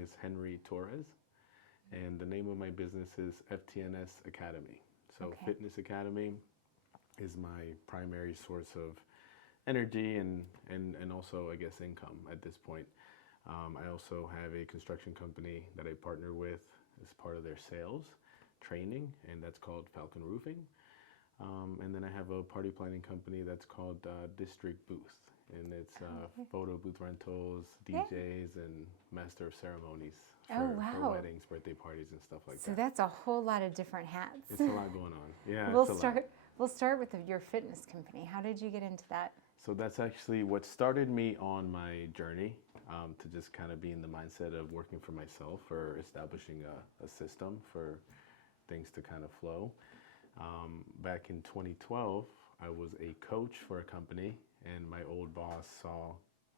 is Henry Torres, and the name of my business is FTNS Academy. So Fitness Academy is my primary source of energy and also, I guess, income at this point. I also have a construction company that I partner with as part of their sales training, and that's called Falcon Roofing. And then I have a party planning company that's called District Booth, and it's photo booth rentals, DJs, and master of ceremonies for weddings, birthday parties, and stuff like that. So that's a whole lot of different hats. It's a lot going on. Yeah, We'll start with your fitness company. How did you get into that? So that's actually what started me on my journey to just kind of be in the mindset of working for myself or establishing a system for things to kind of flow. Back in 2012, I was a coach for a company, and my old boss saw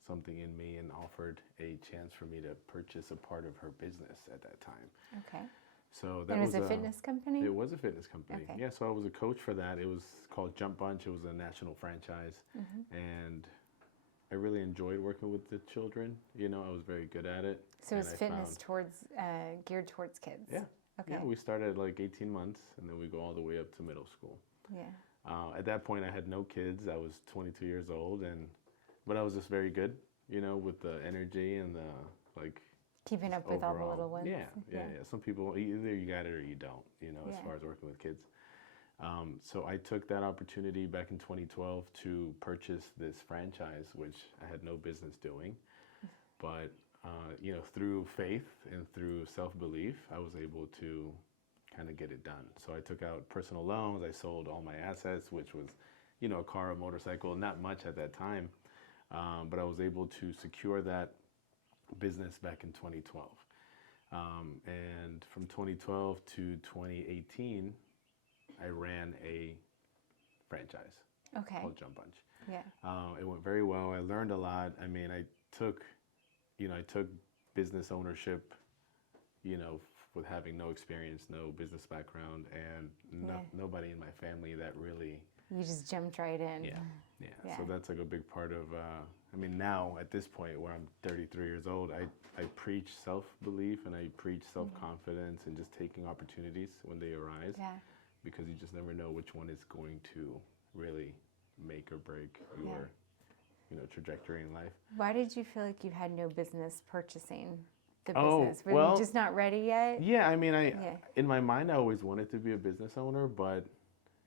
something in me and offered a chance for me to purchase a part of her business at that time. Okay. So that and was a fitness company? It was a fitness company. Okay. Yeah, so I was a coach for that. It was called Jump Bunch. It was a national franchise. And I really enjoyed working with the children. You know, I was very good at it. So it's fitness geared towards kids? Yeah. Okay. Yeah, we started at like 18 months, and then we go all the way up to middle school. Yeah. At that point, I had no kids. I was 22 years old, but I was just very good, you know, with the energy and the, like, keeping up with all the little ones. Yeah. Some people, either you got it or you don't, you know, as far as working with kids. So I took that opportunity back in 2012 to purchase this franchise, which I had no business doing. But, you know, through faith and through self-belief, I was able to kind of get it done. So I took out personal loans. I sold all my assets, which was, you know, a car, a motorcycle, not much at that time. But I was able to secure that business back in 2012. And from 2012 to 2018, I ran a franchise called Jump Bunch. Yeah. It went very well. I learned a lot. I mean, I took business ownership, you know, with having no experience, no business background, and nobody in my family that really... You just jumped right in. Yeah. So that's like a big part of, I mean, now at this point where I'm 33 years old, I preach self-belief and I preach self-confidence and just taking opportunities when they arise. Yeah. Because you just never know which one is going to really make or break your, you know, trajectory in life. Why did you feel like you had no business purchasing the business? Were you just not ready yet? Yeah, I mean, in my mind, I always wanted to be a business owner, but,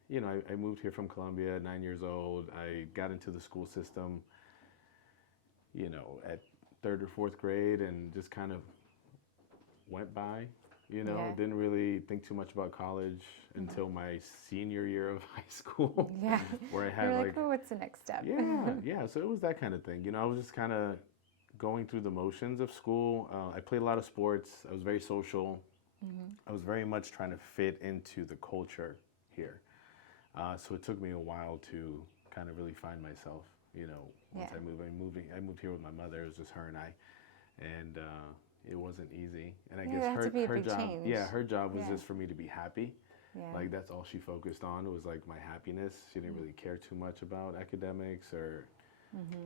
you know, I moved here from Colombia at 9 years old. I got into the school system, you know, at 3rd or 4th grade and just kind of went by. You know, didn't really think too much about college until my senior year of high school. Yeah. Where I had You're like, oh, what's the next step? Yeah. So it was that kind of thing. You know, I was just kind of going through the motions of school. I played a lot of sports. I was very social. I was very much trying to fit into the culture here. So it took me a while to kind of really find myself. You know, once I moved here with my mother. It was just her and I, and it wasn't easy. And I guess her job, change. her job was just for me to be happy. Yeah. Like that's all she focused on was like my happiness. She didn't really care too much about academics or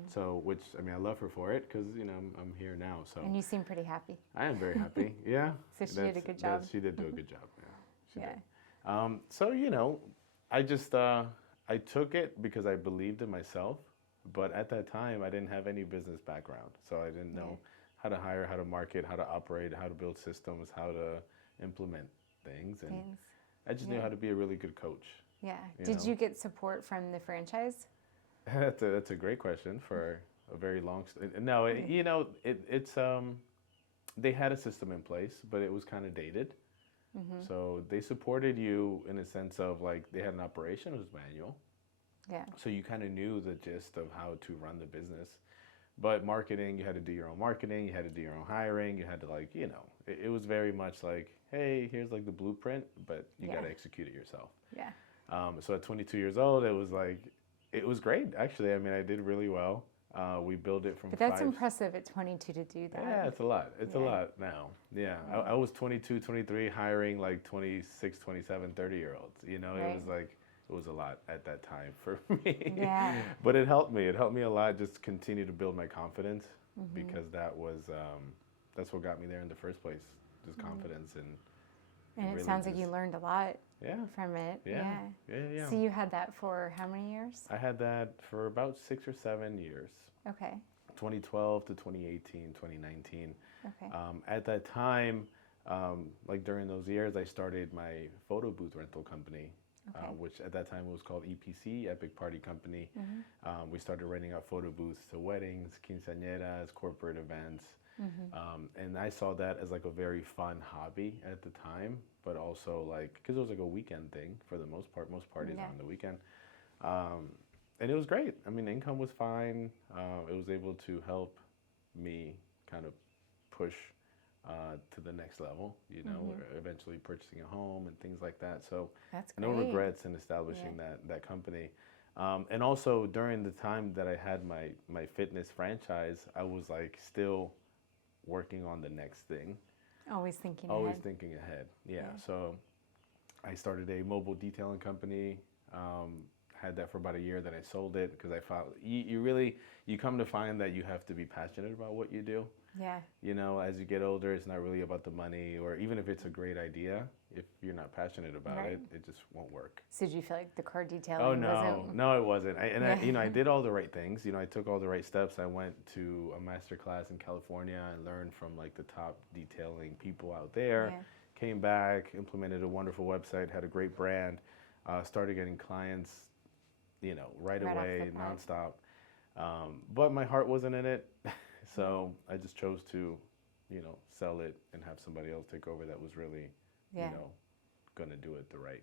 so. Which I mean, I love her for it because you know I'm here now. So and you seem pretty happy. I am very happy. Yeah. So she did a good job. She did do a good job. Yeah. She did. So you know, I just I took it because I believed in myself. But at that time, I didn't have any business background, so I didn't know how to hire, how to market, how to operate, how to build systems, how to implement things, and I just knew how to be a really good coach. Yeah. Did you get support from the franchise? That's a great question for a very long. No, you know, it's they had a system in place, but it was kind of dated. So they supported you in a sense of like they had an operations manual. Yeah. So you kind of knew the gist of how to run the business. But marketing, you had to do your own marketing, you had to do your own hiring, you had to like, you know, it was very much like, hey, here's like the blueprint, but you got to execute it yourself. Yeah. So at 22 years old, it was like, it was great, actually. I mean, I did really well. We built it from But that's impressive at 22 to do that. Yeah, it's a lot. It's a lot now. Yeah. I was 22, 23, hiring like 26, 27, 30-year-olds. You know, it was like, it was a lot at that time for me. Yeah. But it helped me. It helped me a lot just to continue to build my confidence because that was, that's what got me there in the first place. Just confidence and it really sounds like just- you learned a lot Yeah. from it. Yeah. So you had that for how many years? I had that for about 6 or 7 years. Okay. 2012 to 2018, 2019. Okay. At that time, like during those years, I started my photo booth rental company, Okay. which at that time was called EPC Epic Party Company. Mm-hmm. We started renting out photo booths to weddings, quinceañeras, corporate events. And I saw that as like a very fun hobby at the time, but also like, because it was like a weekend thing for the most part. Most parties are on the weekend. And it was great. I mean, income was fine. It was able to help me kind of push to the next level, you know, eventually purchasing a home and things like that. So That's no great. regrets in establishing that company. And also during the time that I had my fitness franchise, I was like still working on the next thing. Always thinking Always ahead. thinking ahead. Yeah. So I started a mobile detailing company. Had that for about a year, then I sold it because I found you come to find that you have to be passionate about what you do. Yeah. You know, as you get older, it's not really about the money, or even if it's a great idea, if you're not passionate about it, it just won't work. So did you feel like the car detailing Oh no, wasn't... no, it wasn't. I did all the right things. You know, I took all the right steps. I went to a master class in California and learned from like the top detailing people out there. Yeah. Came back, implemented a wonderful website, had a great brand, started getting clients, you know, right away, nonstop. But my heart wasn't in it, so I just chose to, you know, sell it and have somebody else take over that was really, you know, gonna do it the right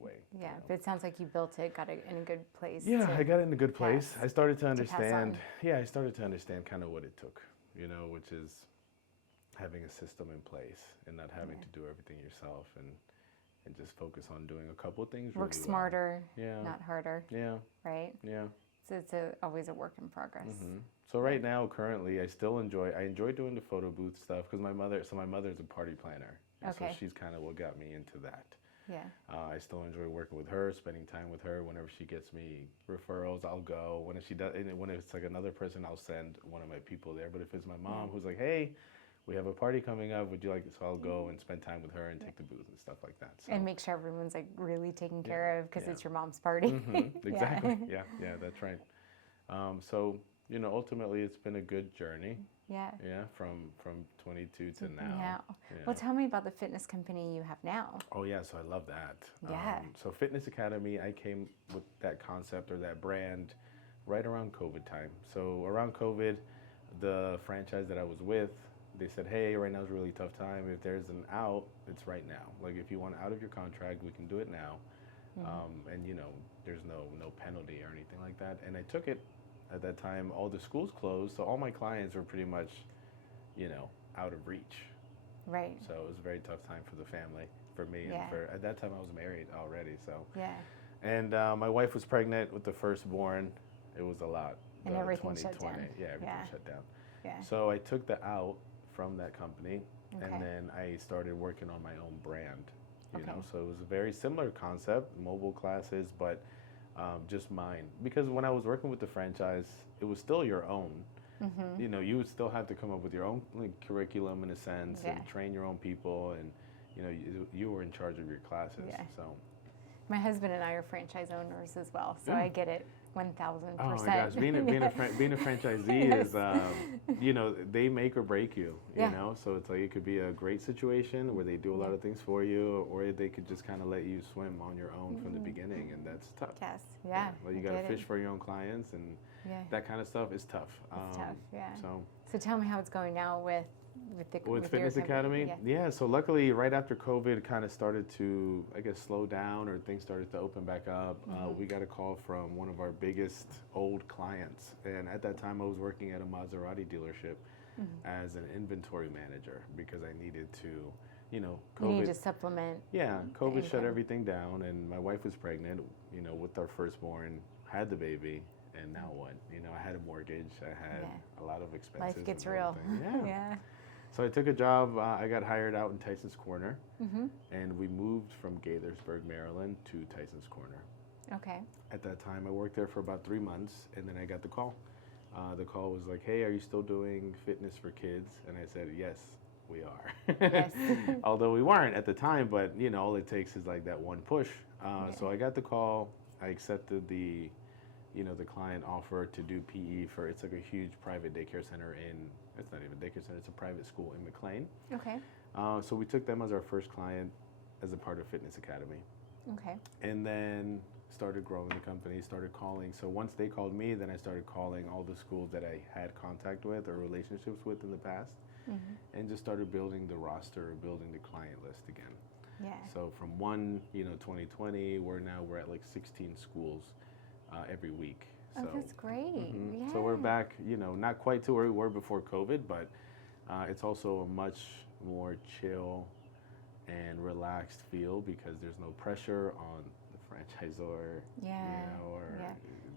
way. Yeah, you know? but it sounds like you built it, got it in a good place. Yeah, I got it in a good place. I started to understand. on. I started to understand kind of what it took, you know, which is having a system in place and not having to do everything yourself and just focus on doing a couple of things. Work really smarter, well. not harder. Yeah. Right? Yeah. So it's always a work in progress. So right now, currently, I enjoy doing the photo booth stuff because my mother's a party planner. And so she's kind of what got me into that. Yeah. I still enjoy working with her, spending time with her. Whenever she gets me referrals, I'll go. When it's like another person, I'll send one of my people there. But if it's my mom who's like, hey, we have a party coming up, would you like, so I'll go and spend time with her and take the booth and stuff like that. So. And make sure everyone's like really taken care of because it's your mom's party. Exactly. Yeah, that's right. So, you know, ultimately it's been a good journey. Yeah. Yeah, from 22 to now. Yeah. Well, tell me about the fitness company you have now. Oh yeah, so I love that. Yeah. So Fitness Academy, I came with that concept or that brand right around COVID time. So around COVID, the franchise that I was with, they said, hey, right now is a really tough time. If there's an out, it's right now. Like if you want out of your contract, we can do it now. And you know, there's no penalty or anything like that. And I took it. At that time, all the schools closed, so all my clients were pretty much, you know, out of reach. Right. So it was a very tough time for the family, for me, and at that time I was married already. So yeah. And my wife was pregnant with the firstborn. It was a lot. And everything shut down. Yeah, everything shut down. Yeah. So I took the out from that company, and then I started working on my own brand. You know, so it was a very similar concept, mobile classes, but just mine. Because when I was working with the franchise, it was still your own. You know, you would still have to come up with your own curriculum in a sense, and train your own people, and you know, you were in charge of your classes. So my husband and I are franchise owners as well, so I get it 1,000%. Oh my gosh, being a franchisee is, you know, they make or break you. You know, so it's like it could be a great situation where they do a lot of things for you, or they could just kind of let you swim on your own from the beginning, and that's tough. Yes, yeah. Like you got to fish for your own clients, and that kind of stuff is tough. It's tough, yeah. So tell me how it's going now with Fitness Academy. Yeah. So luckily, right after COVID kind of started to, I guess, slow down, or things started to open back up, we got a call from one of our biggest old clients, and at that time I was working at a Maserati dealership as an inventory manager because I needed to, you know, COVID. You need to supplement. Yeah, COVID shut everything down, and my wife was pregnant, you know, with our firstborn, had the baby, and now what? You know, I had a mortgage, I had a lot of expenses. Life gets real. Yeah. So I took a job, I got hired out in Tyson's Corner, and we moved from Gaithersburg, Maryland to Tyson's Corner. Okay. At that time, I worked there for about 3 months, and then I got the call. The call was like, hey, are you still doing fitness for kids? And I said, yes, we are. Yes. Although we weren't at the time, but all it takes is like that one push. So I got the call. I accepted the client offer to do PE for, it's like a huge private daycare center it's not even a daycare center, it's a private school in McLean. Okay. So we took them as our first client as a part of Fitness Academy. Okay. And then started growing the company, started calling. So once they called me, then I started calling all the schools that I had contact with or relationships with in the past, and just started building the roster, building the client list again. Yeah. So from 2020, we're at like 16 schools every week. Oh, So, that's great. Yeah. So we're back, not quite to where we were before COVID, but it's also a much more chill and relaxed feel because there's no pressure on the franchisor,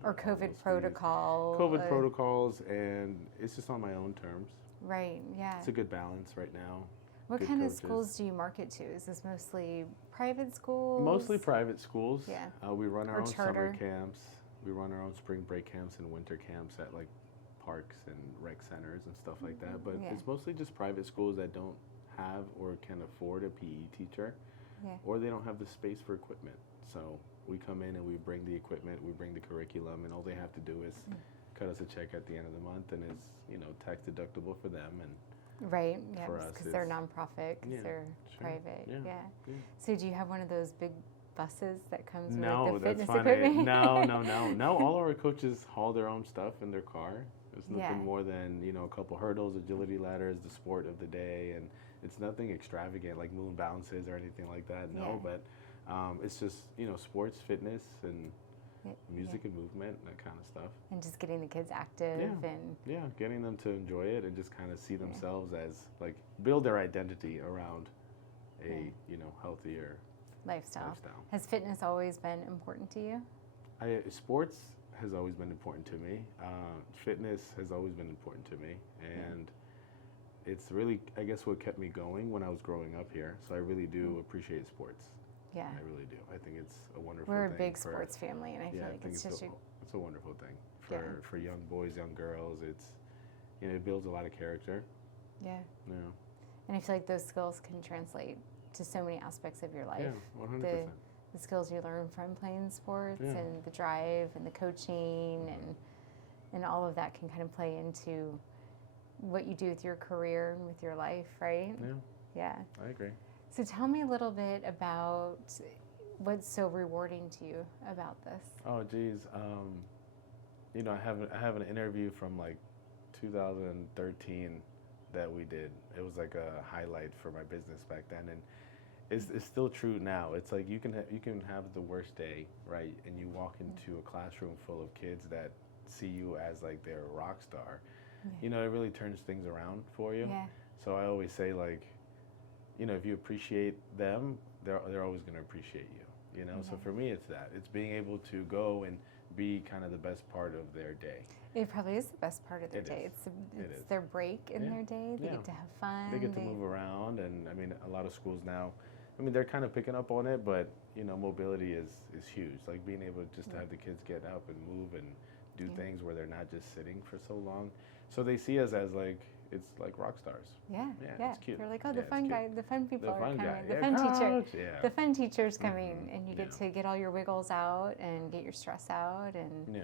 or COVID protocols. COVID protocols, and it's just on my own terms. Right, yeah. It's a good balance right now. What Good kind coaches. of schools do you market to? Is this mostly private schools? Mostly private schools. Yeah. We run our Or own charter. summer camps. We run our own spring break camps and winter camps at like parks and rec centers and stuff like that. But it's mostly just private schools that don't have or can afford a PE teacher, or they don't have the space for equipment. So we come in and we bring the equipment, we bring the curriculum, and all they have to do is cut us a check at the end of the month, and it's tax deductible for them. And right, yeah, for us, because they're nonprofit, because they're private. Yeah. So do you have one of those big buses that comes with the fitness equipment? No. All our coaches haul their own stuff in their car. It's nothing more than a couple hurdles, agility ladders, the sport of the day, and it's nothing extravagant like moon bounces or anything like that. No, but it's just sports, fitness, and music and movement, that kind of stuff. And just getting the kids active and getting them to enjoy it and just kind of see themselves as like build their identity around a healthier lifestyle. Has fitness always been important to you? Sports has always been important to me. Fitness has always been important to me, and it's really, I guess, what kept me going when I was growing up here. So I really do appreciate sports. Yeah, I really do. I think it's a wonderful We're thing. a big sports family, and I feel like it's just it's a wonderful thing for young boys, young girls. It's it builds a lot of character. Yeah. Yeah. And I feel like those skills can translate to so many aspects of your life. Yeah, 100%. The skills you learn from playing sports and the drive and the coaching and all of that can kind of play into what you do with your career and with your life, right? Yeah. Yeah. I agree. So tell me a little bit about what's so rewarding to you about this. Oh, geez. I have an interview from like 2013 that we did. It was like a highlight for my business back then, and it's still true now. It's like you can have the worst day, right? And you walk into a classroom full of kids that see you as like their rock star. It really turns things around for you. Yeah. So I always say, like, if you appreciate them, they're always going to appreciate you. So for me, it's that. It's being able to go and be kind of the best part of their day. It probably is the best part of their day. It's their break in their day. They get to have fun. They get to move around, and I mean, a lot of schools now, I mean, they're kind of picking up on it, but mobility is huge. Like being able just to have the kids get up and move and do things where they're not just sitting for so long. So they see us as like, it's like rock stars. Yeah. It's cute. They're like, oh, the fun guy, the fun people are coming. The Yeah, fun teacher. Yeah. The fun teacher's coming, and you get to get all your wiggles out and get your stress out, and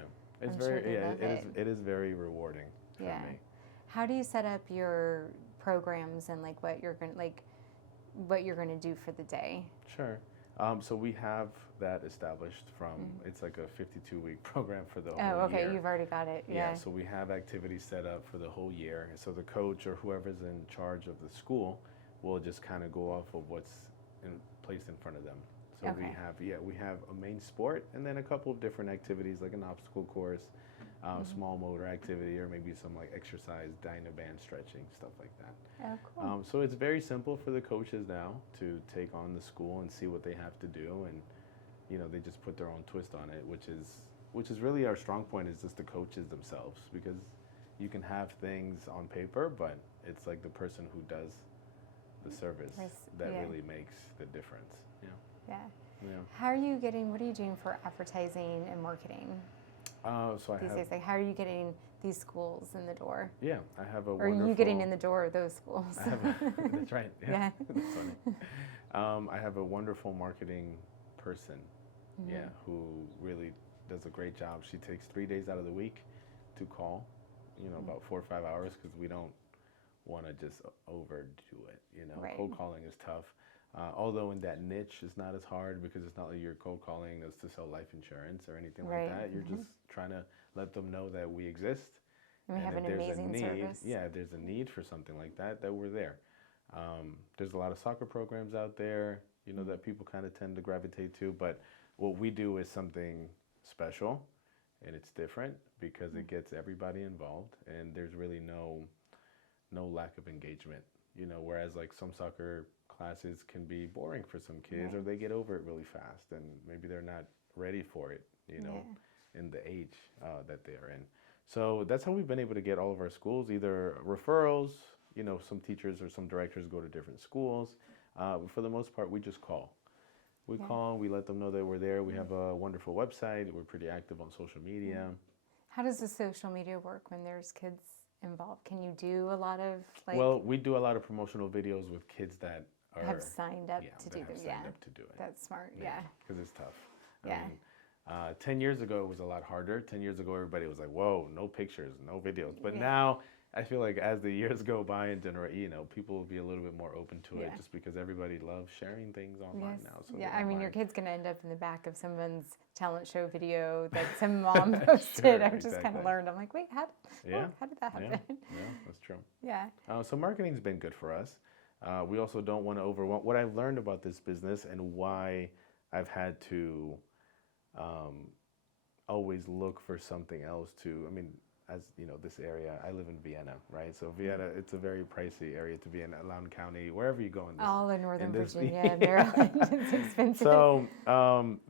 it's I'm very sure they love it is very rewarding for me. How do you set up your programs and like what you're gonna do for the day? Sure. So we have that established from, it's like a 52-week program for the whole year. Oh, okay, you've already got it, yeah. So we have activities set up for the whole year. And so the coach or whoever's in charge of the school will just kind of go off of what's placed in front of them. So we have a main sport and then a couple of different activities like an obstacle course, small motor activity, or maybe some like exercise, Dynaband stretching, stuff like that. Oh, cool. So it's very simple for the coaches now to take on the school and see what they have to do, and they just put their own twist on it, which is really our strong point, is just the coaches themselves, because you can have things on paper, but it's like the person who does the service that really makes the difference. Yeah. How are you what are you doing for advertising and marketing? So I these have, days? Like, how are you getting these schools in the door? yeah, I have a Or are wonderful. you getting in the door of those schools? That's right. Yeah, Yeah. that's funny. I have a wonderful marketing person, yeah, who really does a great job. She takes 3 days out of the week to call, about 4 or 5 hours, because we don't want to just overdo it. Right. Cold calling is tough. Although in that niche, it's not as hard because it's not like you're cold calling us to sell life insurance or anything Right. like that. You're just trying to let them know that we exist. And we have if an there's amazing a need, service. yeah, if there's a need for something like that, that we're there. There's a lot of soccer programs out there, that people kind of tend to gravitate to. But what we do is something special, and it's different because it gets everybody involved, and there's really no lack of engagement. Whereas like some soccer classes can be boring for some kids, or they get over it really fast, and maybe they're not ready for it, in the age that they are in. So that's how we've been able to get all of our schools, either referrals, some teachers or some directors go to different schools. But for the most part, we just call. We call, we let them know that we're there. We have a wonderful website. We're pretty active on social media. How does the social media work when there's kids involved? Can you do a lot of Well, we do a lot of promotional videos with kids that have signed up to do them? Signed up to do it. That's smart. Yeah. Because it's tough. Yeah. I mean, 10 years ago, it was a lot harder. 10 years ago, everybody was like, whoa, no pictures, no videos. But now, I feel like as the years go by and people will be a little bit more open to it, just because everybody loves sharing things online now. So I mean, your kid's going to end up in the back of someone's talent show video that some mom posted. I've just kind of learned. I'm like, wait, how did that happen? Yeah, that's true. Yeah. So marketing's been good for us. We also don't want to overwhelm. What I've learned about this business and why I've had to always look for something else as this area, I live in Vienna, right? So Vienna, it's a very pricey area to be in, Loudoun County, wherever you go in this. All in Northern Virginia, Maryland, it's expensive. So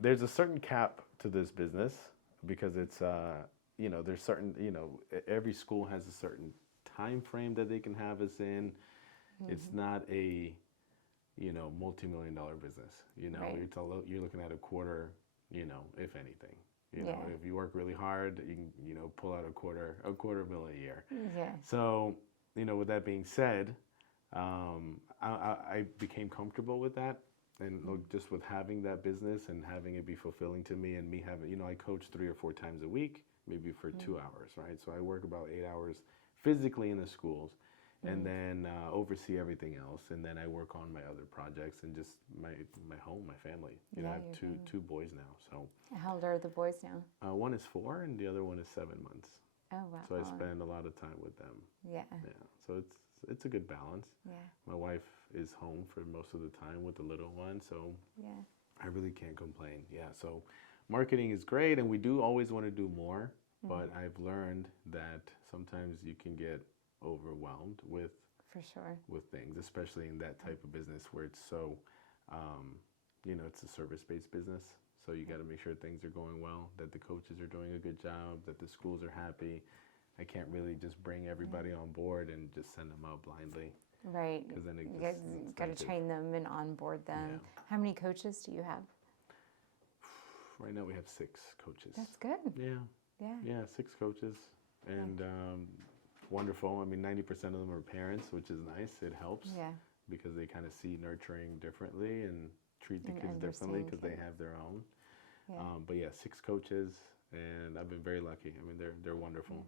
there's a certain cap to this business because it's, there's certain, every school has a certain time frame that they can have us in. It's not a, multi-million-dollar business. You're looking at a quarter, if anything. If you work really hard, you can, pull out a quarter million a year. Yeah. So, with that being said, I became comfortable with that, and just with having that business and having it be fulfilling to me, and me having, I coach 3 or 4 times a week, maybe for 2 hours, right? So I work about 8 hours physically in the schools, and then oversee everything else, and then I work on my other projects and just my home, my family. I have two boys now. So how old are the boys now? one is 4, and the other one is 7 months. Oh wow! So I spend a lot of time with them. Yeah. Yeah. So it's a good balance. Yeah. My wife is home for most of the time with the little one, so I really can't complain. Yeah. So marketing is great, and we do always want to do more, but I've learned that sometimes you can get overwhelmed with things, especially in that type of business where it's so it's a service-based business, so you got to make sure things are going well, that the coaches are doing a good job, that the schools are happy. I can't really just bring everybody on board and just send them out blindly, right? Because then you got to train them and onboard them. How many coaches do you have? Right now we have 6 coaches. That's good. Yeah, 6 coaches, and wonderful. I mean, 90% of them are parents, which is nice. It helps because they kind of see nurturing differently and treat the kids differently because they have their own. But 6 coaches, and I've been very lucky. I mean, they're wonderful,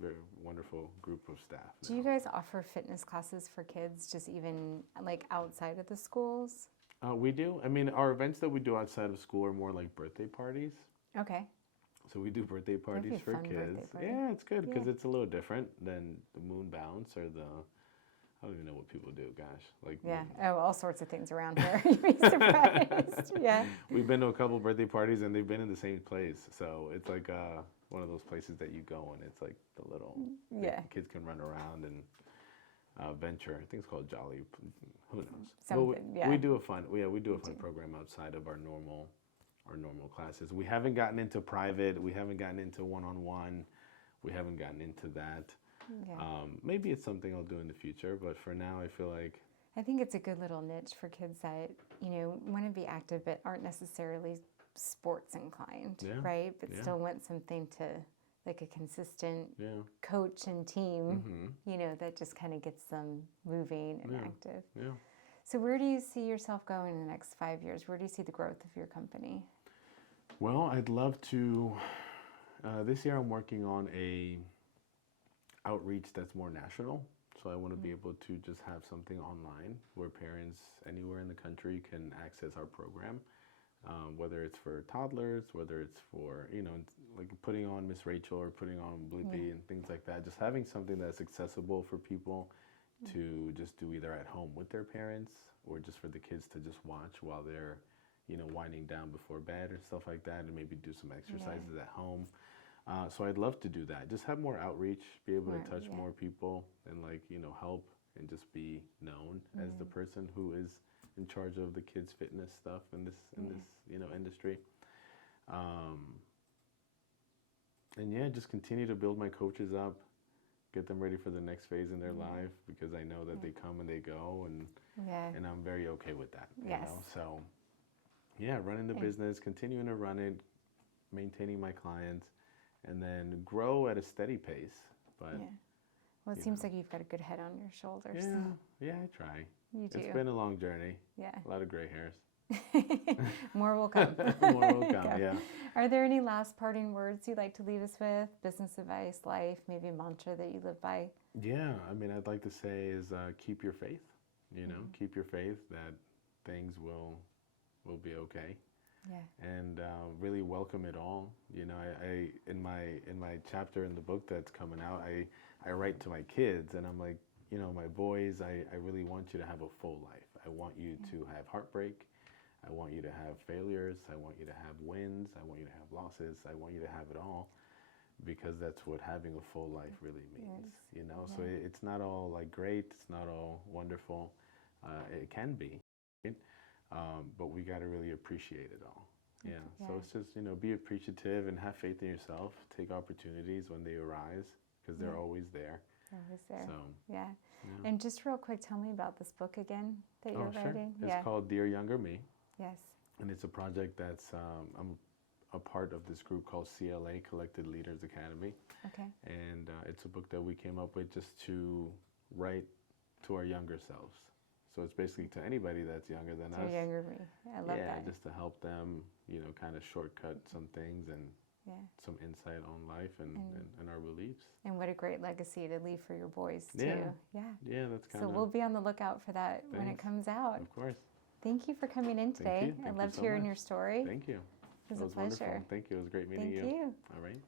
very wonderful group of staff. Do you guys offer fitness classes for kids, just even like outside of the schools? We do. I mean, our events that we do outside of school are more like birthday parties. Okay. So we do birthday parties for kids. Yeah, it's good because it's a little different than the moon bounce or I don't even know what people do. Gosh, all sorts of things around here. You'd be surprised. Yeah. We've been to a couple birthday parties and they've been in the same place. So it's like one of those places that you go and it's like the little kids can run around and venture. I think it's called Jolly. Who knows? Something. We do a fun program outside of our normal classes. We haven't gotten into private. We haven't gotten into one-on-one. We haven't gotten into that. Maybe it's something I'll do in the future, but for now I feel like I think it's a good little niche for kids that want to be active but aren't necessarily sports inclined, Yeah. right? But Yeah. still want something to, like a consistent Yeah. coach and team, Mm-hmm. that just kind of gets them moving and Yeah. active. Yeah. So where do you see yourself going in the next 5 years? Where do you see the growth of your company? Well, I'd love to. This year, I'm working on a outreach that's more national. So I want to be able to just have something online where parents anywhere in the country can access our program, whether it's for toddlers, whether it's for, like putting on Miss Rachel or putting on Blippi and things like that. Just having something that's accessible for people to just do either at home with their parents or just for the kids to just watch while they're, winding down before bed or stuff like that, and maybe do some exercises at home. So I'd love to do that. Just have more outreach, be able to touch more people, and help and just be known as the person who is in charge of the kids' fitness stuff in this industry. And just continue to build my coaches up, get them ready for the next phase in their life, because I know that they come and they go, and I'm very okay with that. So running the business, continuing to run it, maintaining my clients, and then grow at a steady pace. But well, it seems like you've got a good head on your shoulders. Yeah, I try. You do. It's been a long journey. Yeah. A lot of gray hairs. More will come. More will come, yeah. Are there any last parting words you'd like to leave us with? Business advice, life, maybe a mantra that you live by? Yeah, I'd like to say is keep your faith. Keep your faith that things will be okay. Yeah. And really welcome it all. I in my chapter in the book that's coming out, I write to my kids, and I'm like, my boys, I really want you to have a full life. I want you to have heartbreak. I want you to have failures. I want you to have wins. I want you to have losses. I want you to have it all, because that's what having a full life really means. So it's not all like great. It's not all wonderful. It can be, but we got to really appreciate it all. So it's just, be appreciative and have faith in yourself. Take opportunities when they arise, because they're always there. Always there. So, yeah. And just real quick, tell me about this book again that you're writing. It's called Dear Younger Me. Yes. And it's a project that's, I'm a part of this group called CLA, Collected Leaders Academy. Okay. And it's a book that we came up with just to write to our younger selves. So it's basically to anybody that's younger than us. Younger me. I love that. Yeah, just to help them, kind of shortcut some things and some insight on life and our beliefs. And what a great legacy to leave for your boys, too. Yeah, that's kind of... So we'll be on the lookout for that when it comes out. Of course. Thank you for coming in today. Thank I loved hearing your story. Thank you. It was a pleasure. Wonderful. Thank you. It was great meeting you. Thank you. All right.